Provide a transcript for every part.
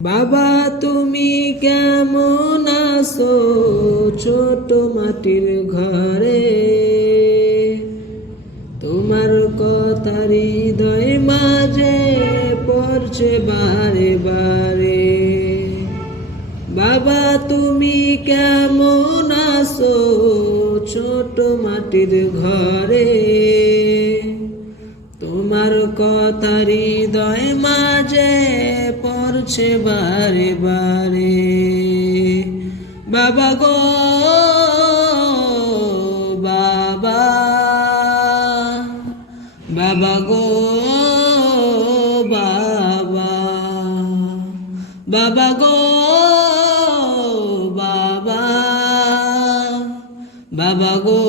বাবা তুমি কেমন আছো ছোট মাটির ঘরে, তোমার কথা হৃদয় মাঝে পড়ছে বারে বারে। বাবা তুমি কেমন আছো ছোট মাটির ঘরে, তোমার কথা হৃদয় মাঝে পড়ছে বারে বারে। বাবা গো বাবা, বাবা গো বাবা, বাবা গো বাবা, বাবা গো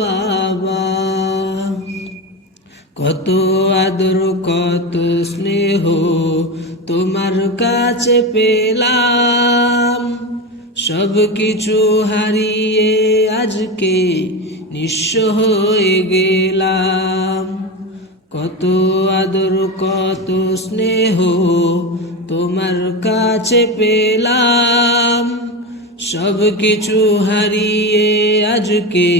বাবা। কত আদর কত স্নেহ তোমার কাছে পেলাম, সব কিছু হারিয়ে আজকে নিঃস্ব হয়ে গেলাম। কত আদর কত স্নেহ তোমার কাছে পেলাম, সব কিছু হারিয়ে আজকে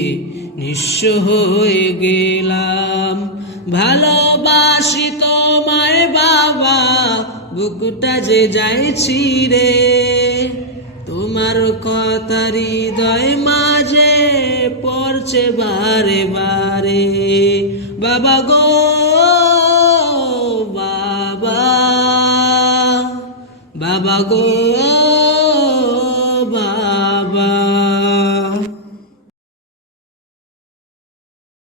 নিঃস্ব হয়ে গেলাম। ভালোবাসি তোমায় বাবা, বুকটা যে যাইছি রে, তোমার কথা হৃদয় মাঝে পড়ছে বারে বারে। বাবা গো বাবা, বাবা গো